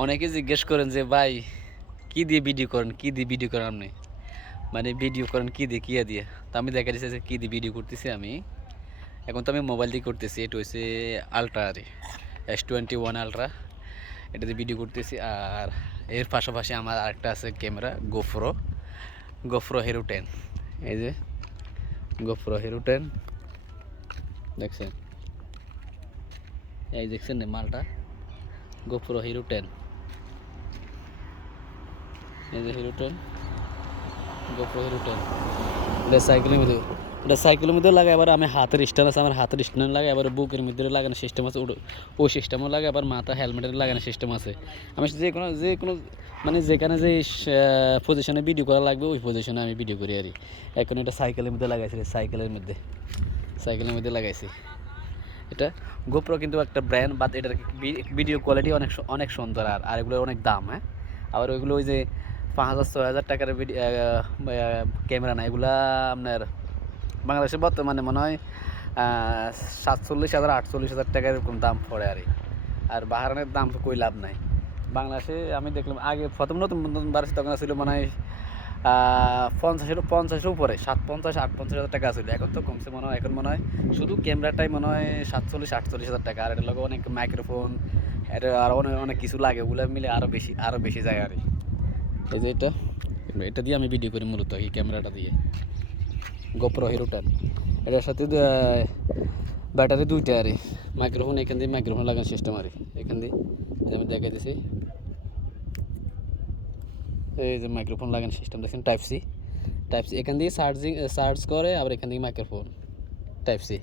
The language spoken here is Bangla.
অনেকে জিজ্ঞেস করেন যে ভাই কি দিয়ে ভিডিও করেন, কি দিয়ে ভিডিও করেন আপনি, মানে ভিডিও করেন কি দিয়ে, কিয়া দিয়ে। তো আমি দেখা দিচ্ছি যে কী দিয়ে ভিডিও করতেছি আমি। এখন তো আমি মোবাইল দিয়ে করতেছি, এটা হচ্ছে আলট্রা আর S21 আলট্রা, এটা দিয়ে ভিডিও করতেছি। আর এর পাশাপাশি আমার আরেকটা আছে ক্যামেরা, গোপ্রো, গোপ্রো হিরো 10। এই যে গোপ্রো হিরো 10 দেখছেন, এই দেখছেন না মালটা, গোপ্রো হিরো 10। এই যে হিরো 10, গোপ্রো হিরো 10। এটা সাইকেলের মধ্যে, এটা সাইকেলের মধ্যে লাগে। আবার আমি হাতের স্ট্যান্ড আছে, আমার হাতের স্ট্যান্ড লাগে। আবার বুকের মধ্যে লাগানো সিস্টেম আছে, ওই সিস্টেমও লাগে। আবার মাথা হেলমেটের লাগানো সিস্টেম আছে। আমি যে কোনো মানে যেখানে যে পজিশনে ভিডিও করা লাগবে ওই পজিশনে আমি ভিডিও করি আর কি। এখন এটা সাইকেলের মধ্যে লাগাইছি, সাইকেলের মধ্যে লাগাইছি। এটা গোপ্রো কিন্তু একটা ব্র্যান্ড, বাট এটার ভিডিও কোয়ালিটি অনেক সুন্দর। আর এগুলোর অনেক দাম। হ্যাঁ, আবার ওইগুলো ওই যে 5,000 6,000 টাকার ক্যামেরা না, এগুলা আপনার বাংলাদেশে বর্তমানে মনে হয় 47,000 48,000 টাকা এরকম দাম পড়ে আর কি। আর বাহারানের দাম তো কই লাভ নাই। বাংলাদেশে আমি দেখলাম আগে প্রথম নতুন নতুন বাড়ছে তখন ছিল মনে হয় 50-50 উপরে, 57-58,000 টাকা ছিল। এখন তো কমছে মনে হয়, এখন মনে হয় শুধু ক্যামেরাটাই মনে হয় 47-48,000 টাকা। আর এটার লগে অনেক মাইক্রোফোন, এটা আরও অনেক অনেক কিছু লাগে, ওগুলো মিলে আরও বেশি যায় আর কি। এই যে এটা দিয়ে আমি ভিডিও করি মূলত, এই ক্যামেরাটা দিয়ে, গোপ্রো হিরো 10। এটার সাথে ব্যাটারি দুইটা আর মাইক্রোফোন, এখান দিয়ে মাইক্রোফোন লাগানোর সিস্টেম আর এখান দিয়ে আমি দেখাই দিছি। এই যে মাইক্রোফোন লাগানোর সিস্টেম দেখছেন, টাইপ সি, এখান দিয়ে চার্জ করে, আবার এখান থেকে মাইক্রোফোন টাইপ সি।